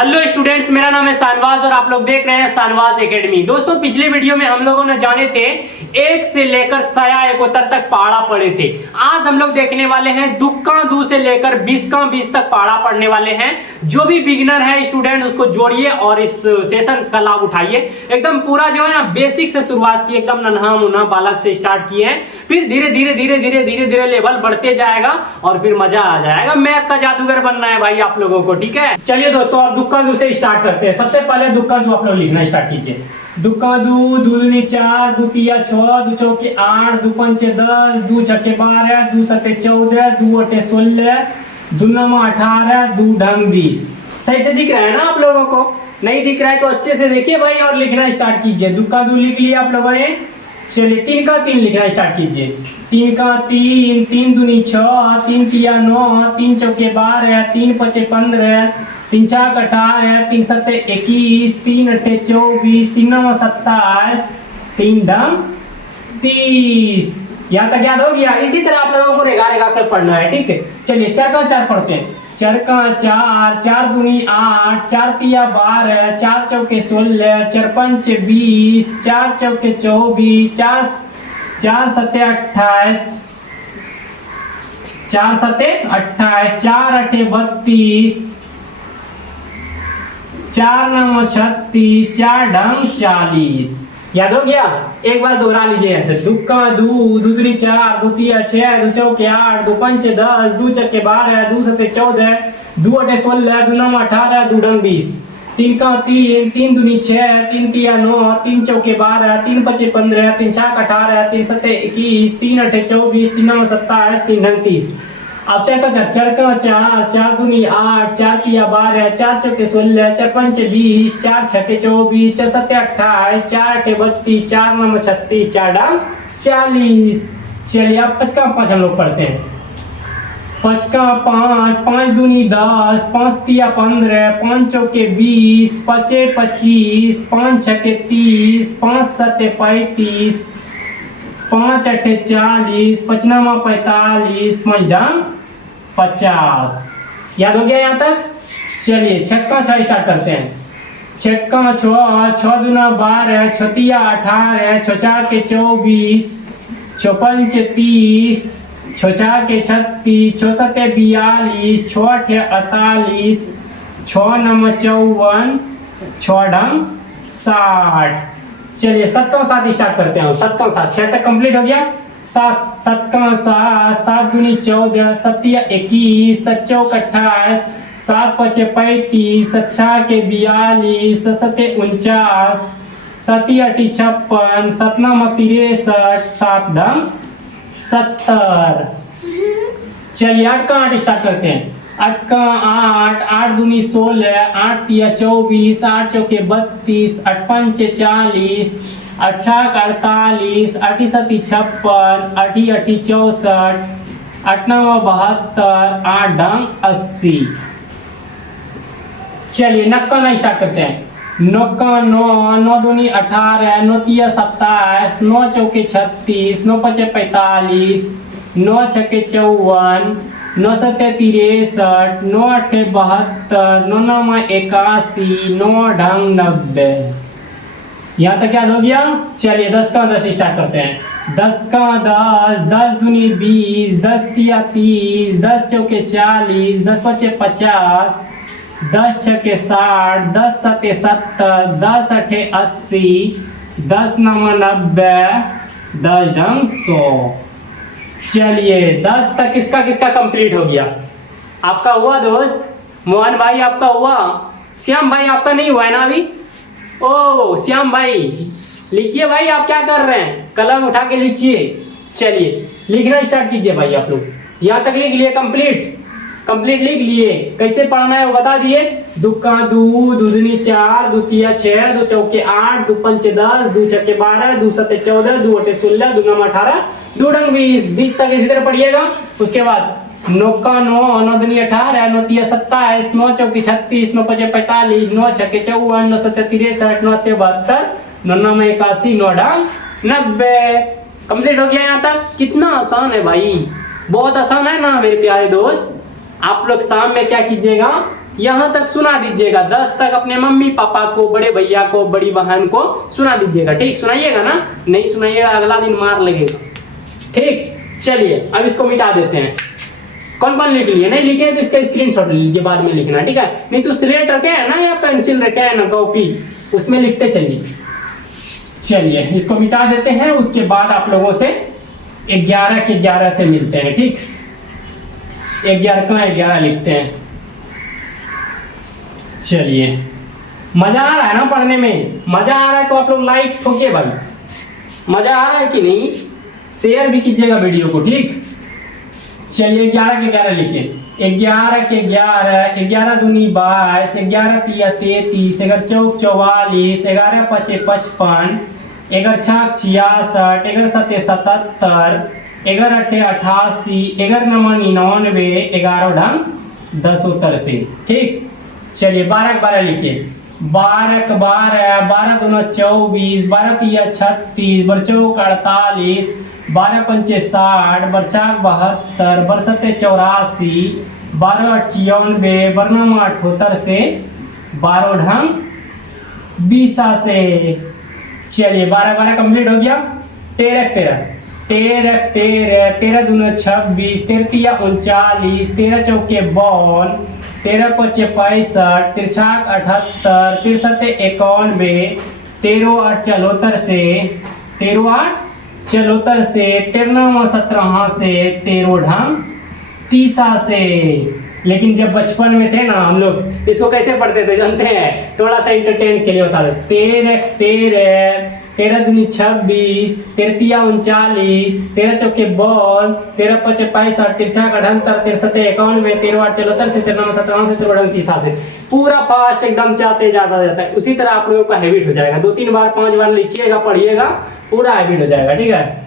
Hello students, मेरा नाम है शानवाज और आप लोग देख रहे हैं शानवाज एकेडमी। दोस्तों, पिछले वीडियो में हम लोगों ने जाने थे 1 से लेकर 71 तक पहाड़ा पढ़े थे। आज हम लोग देखने वाले हैं दुक्का दू से लेकर 20 तक पहाड़ा पढ़ने वाले हैं। जो भी बिगिनर है स्टूडेंट उसको जोड़िए और इस सेशन का लाभ उठाइए। एकदम पूरा जो है ना बेसिक से शुरुआत की, एकदम नन्हा मुन्हा बालक से स्टार्ट किए हैं, फिर धीरे धीरे लेवल बढ़ते जाएगा और फिर मजा आ जाएगा। मैथ का जादूगर बनना है भाई आप लोगों को, ठीक है। चलिए दोस्तों, अब दुक्का दू से स्टार्ट करते हैं। सबसे पहले दुक्का दू आप लोग लिखना स्टार्ट कीजिए। दुक्का दू, दू दूनी 4, दू तिया 6, दू चौके 8, दू पंचे 10, दू छके 12, दू सते 14, दू अटे 16, दू नमा 18, दू ढंग 20। सही से दिख रहा है ना आप लोगों को? नहीं दिख रहा है तो अच्छे से देखिए भाई और लिखना स्टार्ट कीजिए। दुक्का दू लिख लिया आप लोगों ने। चलिए 3 का 3 लिखना स्टार्ट कीजिए। 3 का 3, 3 दूनी 6, 3 तिया 9, 3 चौके 12, 3 पचे 15, 3 चाक 18, 3 सत्ते 21, 3 अट्ठे 24, 3 नौ 27, 3 ढंग 30। यहाँ तक याद हो गया? इसी तरह आप लोगों को रेगा रेगा कर पढ़ना है, ठीक है। चलिए 4 का 4 पढ़ते हैं। 4 का 4, 4 दूनी 8, 4 तिया 12, 4 चौके 16, 4 पंचे 20, 4 चौके 24, 4 सत्ते 28, 4 सत्ते 28, 4 अट्ठे 32, 4 नौ 36, 4 ढंग 40। याद हो गया? एक बार दोहरा लीजिए ऐसे। दुक्का दू, दू दूनी 4, दू तिया 6, दू चौके 8, दू पंचे 10, दू छक्के 12, दू सत्ते 14, दू अट्ठे 16, दू नौ 18, दू ढंग 20। 3 का 3, 3 दूनी 6, 3 तिया 9, 3 चौके 12, 3 पचे 15, 3 छाक 18, 3 सत्ते 21, 3 अट्ठे 24, 3 नौ 27, 3 ढंग 30। अब 4 का 4, 4 दूनी 8, 4 तिया 12, 4 चौके 16, 4 पंचे 20, 4 छक्के 24, 4 सत्ते 28, 4 अट्ठे 32, 4 नौ 36, 4 ढंग 40। चलिए अब 5 का 5 हम लोग पढ़ते हैं। 5 का 5, 5 दूनी 10, 5 तिया 15, 5 चौके 20, पचे 25, 5 छक्के 30, 5 सत्ते 35, 5 अट्ठे 40, 5 नौ 45, 5 ढंग 50। याद हो गया यहाँ तक? चलिए 6 का 6 स्टार्ट करते हैं। 6 का 6, 6 दूना 12, 6 तिया 18, 6 चाके 24, 6 पंचे 30, 6 चाके 36, 6 सत्ते 42, 6 अट्ठे 48, 6 नौ 54, 6 ढंग 60। चलिए 7 का 7 स्टार्ट करते हैं। 7 का 7, 6 तक कंप्लीट हो गया। 7 का 7, 7 दूनी 14, 7 तिया 21, 7 चौक 28, 7 पचे 35, 7 छाके 42, 7 सत्ते 49, 7 अट्ठी 56, 7 नौ 63, 7 ढंग 70। चलिए 8 का 8 स्टार्ट करते हैं। 8 का 8, 8 दूनी 16, 8 तिया 24, 8 चौके 32, 8 पंचे 40, 8 छाक 48, 8 सत्ती 56, 8 अट्ठी 64, 8 नौ 72, 8 ढंग 80। चलिए 9 का 9 स्टार्ट करते हैं। 9 का 9, 9 दूनी 18, 9 तिया 27, 9 चौके 36, 9 पचे 45, 9 छक्के 54, 9 सत्ते 63, 9 अट्ठे 72, 9 नौ 81, 9 ढंग 90। यहाँ तक याद हो गया? चलिए 10 का 10 स्टार्ट करते हैं। 10 का 10, 10 दूनी 20, 10 तिया 30, 10 चौके 40, 10 पचे 50, 10 छक्के 60, 10 सत्ते 70, 10 अट्ठे 80, 10 नौ 90, 10 ढंग 100। चलिए 10 तक किसका कंप्लीट हो गया? आपका हुआ दोस्त? मोहन भाई आपका हुआ? श्याम भाई आपका नहीं हुआ है ना अभी? ओ श्याम भाई लिखिए भाई, आप क्या कर रहे हैं? कलम उठा के लिखिए। चलिए लिखना स्टार्ट कीजिए भाई आप लोग। यहाँ तक लिख लिए? कंप्लीट लिख लिए? कैसे पढ़ना है वो बता दिए। दुक्का दू, दू दूनी 4, दू तिया 6, दू चौके 8, दू पंचे 10, दू छक्के 12, दू सत्ते 14, दू अट्ठे 16, दू नौ 18, दू ढंग 20। 20 तक इसी तरह पढ़िएगा। उसके बाद 9 का 9, 9 दूनी 18, 9 तिया 27, 9 चौकी 36, 9 पचे 45, 9 छक्के 54, 9 सत्ते 63, 9 अट्ठे 72, 9 नौ 81, 9 ढंग 90। कंप्लीट हो गया यहाँ तक? कितना आसान है भाई, बहुत आसान है ना मेरे प्यारे दोस्त। आप लोग शाम में क्या कीजिएगा, यहाँ तक सुना दीजिएगा, 10 तक अपने मम्मी पापा को, बड़े भैया को, बड़ी बहन को सुना दीजिएगा। ठीक, सुनाइएगा ना, नहीं सुनाइएगा अगला दिन मार लगेगा। ठीक, चलिए अब इसको मिटा देते हैं। कौन कौन लिख लिए? नहीं लिखे तो इसका स्क्रीनशॉट ले लीजिए, बाद में लिखना। ठीक है, नहीं तो स्लेट रखे है ना या पेंसिल रखे है ना, कॉपी, उसमें लिखते चलिए। चलिए इसको मिटा देते हैं, उसके बाद आप लोगों से 11 के 11 से मिलते हैं। ठीक, 11 का 11 लिखते हैं। चलिए, मजा आ रहा है ना पढ़ने में? मजा आ रहा है तो आप लोग लाइक ठोकिए भाई। मजा आ रहा है कि नहीं? शेयर भी कीजिएगा वीडियो को। ठीक, चलिए 11 के 11 लिखिए। 11 के 11, 11 दूनी 22, 11 तिया 33, 11 चौक 44, 11 पचे 55, 11 छाक 66, 11 सते 77, 11 अठे 88, 11 नमा 99, 11 ढंग 10 उत्तर से। ठीक, चलिए 12 के 12 लिखिए। 12 के 12, 12 दूना 24, 12 तिया 36, 12 चौक 48, 12 पंचे 60, बरचाक 72, बरसते 84, 12 आठ 96, बरनामा 78 से, 12 ढंग 20 से। चलिए 12 12 कंप्लीट हो गया। 13 13, 13 13, 13 दूना 26, 13 तिया 39, 13 चौके 52, 13 पचे 65, 13 78, 13 सते 91, 13 8 74 से, 13 8 74 से, 13 17 से, 13 ढंग 30 से। लेकिन जब बचपन में थे ना हम लोग, इसको कैसे पढ़ते थे जानते हैं? थोड़ा सा इंटरटेन के लिए बता दे। 13 13, 13 दूनी 26, 13 तिया 39, 13 चौके 52, 13 पचे 65, 13 78, 13 सते 91, 13 8 74 से, 13 17 से, 13 ढंग 30 से। पूरा फास्ट एकदम चाहते जाता जाता है। उसी तरह आप लोगों का हैबिट हो जाएगा। 2-3 बार 5 बार लिखिएगा, पढ़िएगा, पूरा हैबिट हो जाएगा। ठीक है,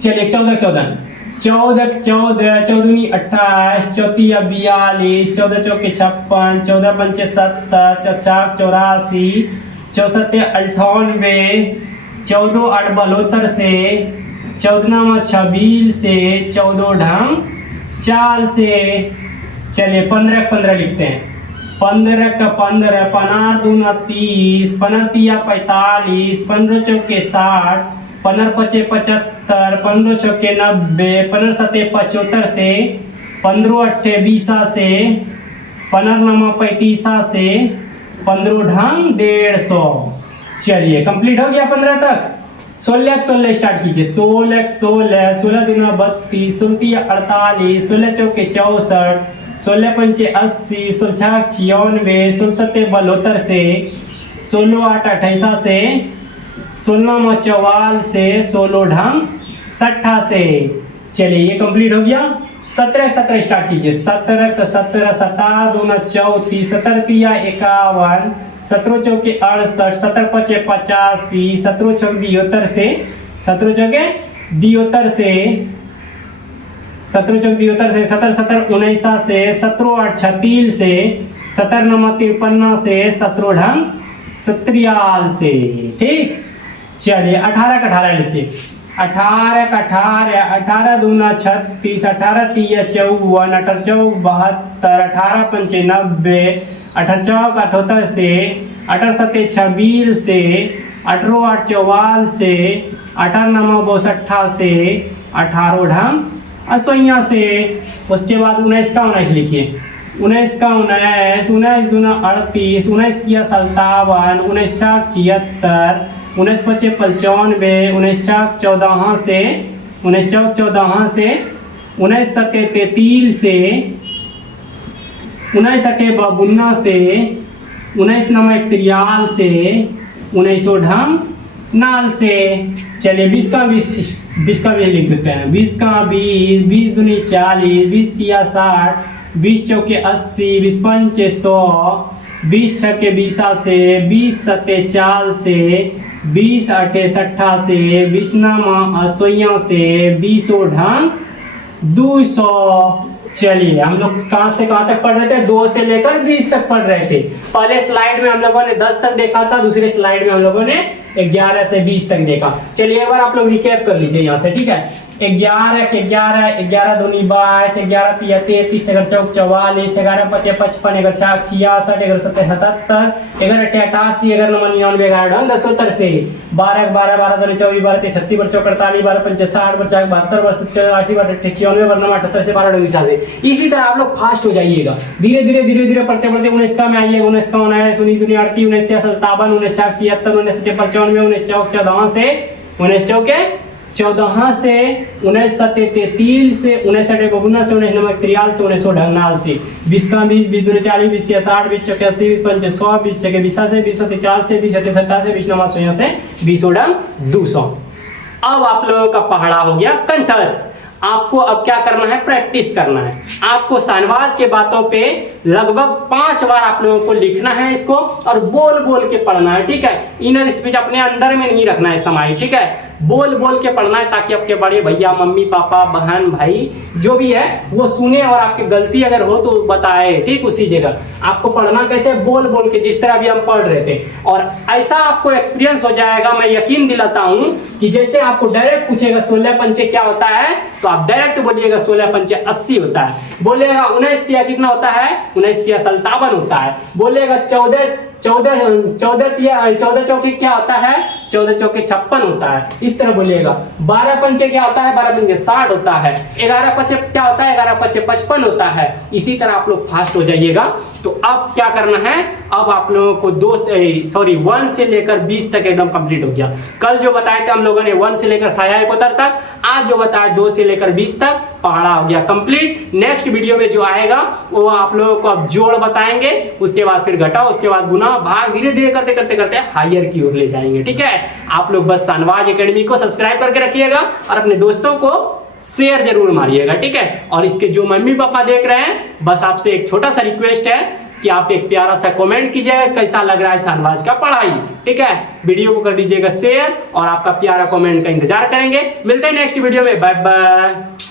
चलिए 14 14, 14 14, 14 28, 34 42, 14 चौके 56, 14 पंचे 70, 4 84, 64 98, 14 8 72 से, 14 26 से, 14 ढंग 4 से। चलिए 15 15 लिखते हैं। 15 का 15, 15 दूना 30, 15 तिया 45, 15 चौके 60, 15 पचे 75, 15 चौके 90, 15 सते 75 से, 15 अट्ठे 20 से, 15 नमा 35 से, 15 ढंग 150। चलिए कंप्लीट हो गया 15 तक। 16 16 स्टार्ट कीजिए। 16 16, 16 दूना 32, 16 तिया 48, 16 चौके 64, 16 पंचे 80, 16 96, 16 सते 72 से, 16 8 28 से, 16 मा 44 से, 16 ढंग 60 से। चलिए ये कंप्लीट हो गया। 17 17 स्टार्ट कीजिए। 17 का 17, 17 दूना 34, 17 तिया 51, 17 चौके 68, 17 पचे 85, 17 चौक 72 से, 17 चौके 72 से, 17 चौक 72 से, 17 17 19 से, 17 8 36 से, 17 नमा 53 से, 17 ढंग 47 से। ठीक, चलिए 18 का 18 लिखिए। 18 का 18, 18 दूना 36, 18 तिया 54, 18 चौक 72, 18 पंचे 90, 18 चौक 78 से, 18 सते 26 से, 18 8 44 से, 18 नमा 62 से, 18 ढंग 80 से। उसके बाद 19 का 19 लिखिए। 19 का 19, 19 दूना 38, 19 तिया 57, 19 चाक 76, 19 पचे 95, 19 चाक 14 से, 19 चौक 14 से, 19 सते 33 से, 19 अठे 52 से, 19 नमा 43 से, 19 ढंग 9 से। चलिए 20 का 20 का 20 लिख देते हैं। 20 का 20, 20 दूनी 40, 20 तिया 60, 20 चौके 80, 20 पंचे 100, 20 छक्के 20 से, 20 सते 4 से, 20 अठे 60 से, 20 नमा 80 से, 20 ढंग 200। चलिए हम लोग कहां से कहां तक पढ़ रहे थे? 2 से लेकर 20 तक पढ़ रहे थे। पहले स्लाइड में हम लोगों ने 10 तक देखा था, दूसरे स्लाइड में हम लोगों ने 11 से 20 तक देखा। चलिए एक बार आप लोग रिकैप कर लीजिए यहाँ से, ठीक है। 11 के 11, 11 दूनी 22, 11 तिया 33, 11 चौक 44, 11 पचे 55, 11 चार 66, 11 सत्ते 77, 11 अट्ठे 88, 11 नौ 99, 11 ढंग 10 उत्तर से 12 12 12 दूनी 24, 12 ते 36, 12 चौक 48, 12 पंचे 60, 12 चार 72, 12 84, 12 अट्ठे 94, 12 नौ 78 से 12 ढंग से। इसी तरह आप लोग फास्ट हो जाइएगा, धीरे धीरे पढ़ते पढ़ते 19 का में आइएगा। 19 का 19, 19 दूनी 38, 19 तिया 57, 19 चार 76, 19 पचे 95, 19 चौक 14 से 19 चौके 14 से 19 सत्ते 33 से 19 अठे 19 से 19 नमक 43 से 19 ढंग से 20 का 20, 20 दूनी 40, 20 तिया 60, 20 चौके 80, 20 पंचे 100, 20 चौके 20 से 20 सत्ते 40 से 20 अठे 70 से 20 नवा 100 से 20 ढंग 200। अब आप लोगों का पहाड़ा हो गया कंठस्थ। आपको अब क्या करना है, प्रैक्टिस करना है। आपको शाहनवाज के बातों पे लगभग 5 बार आप लोगों को लिखना है इसको, और बोल बोल के पढ़ना है, ठीक है। इनर स्पीच अपने अंदर में नहीं रखना है समाई, ठीक है। बोल बोल के पढ़ना है ताकि आपके बड़े भैया, मम्मी पापा, बहन भाई जो भी है वो सुने, और आपकी गलती अगर हो तो बताए, ठीक। उसी जगह आपको पढ़ना कैसे, बोल बोल के, जिस तरह अभी हम पढ़ रहे थे। और ऐसा आपको एक्सपीरियंस हो जाएगा, मैं यकीन दिलाता हूं कि जैसे आपको डायरेक्ट पूछेगा 16 पंचे क्या होता है, तो आप डायरेक्ट बोलिएगा 16 पंचे 80 होता है। बोलेगा 19 तिया कितना होता है, 19 तिया 57 होता है। बोलेगा 14 चौके क्या होता है, 14 चौके 56 होता है। इस तरह बोलिएगा। 12 पंचे क्या होता है, 12 पंचे 60 होता है। 11 पचे क्या होता है, 11 पचे 55 होता है। इसी तरह आप लोग फास्ट हो जाइएगा। तो अब क्या करना है, अब आप लोगों को 1 से लेकर 20 तक एकदम कंप्लीट हो गया। कल जो बताए थे हम लोगों ने 1 से लेकर 71 तक, आज जो बताया 2 से लेकर 20 तक पहाड़ा हो गया कंप्लीट। नेक्स्ट वीडियो में जो आएगा वो आप लोगों को अब जोड़ बताएंगे, उसके बाद फिर घटाओ, उसके बाद गुना भाग, धीरे धीरे करते करते करते हायर की ओर ले जाएंगे, ठीक है। आप लोग बस शाहनवाज एकेडमी को सब्सक्राइब करके रखिएगा और अपने दोस्तों को शेयर जरूर मारिएगा, ठीक है। और इसके जो मम्मी पापा देख रहे हैं, बस आपसे एक छोटा सा रिक्वेस्ट है कि आप एक प्यारा सा कमेंट कीजिएगा कैसा लग रहा है शाहनवाज का पढ़ाई, ठीक है। वीडियो को कर दीजिएगा शेयर और आपका प्यारा कमेंट का इंतजार करेंगे। मिलते हैं नेक्स्ट वीडियो में, बाय बाय।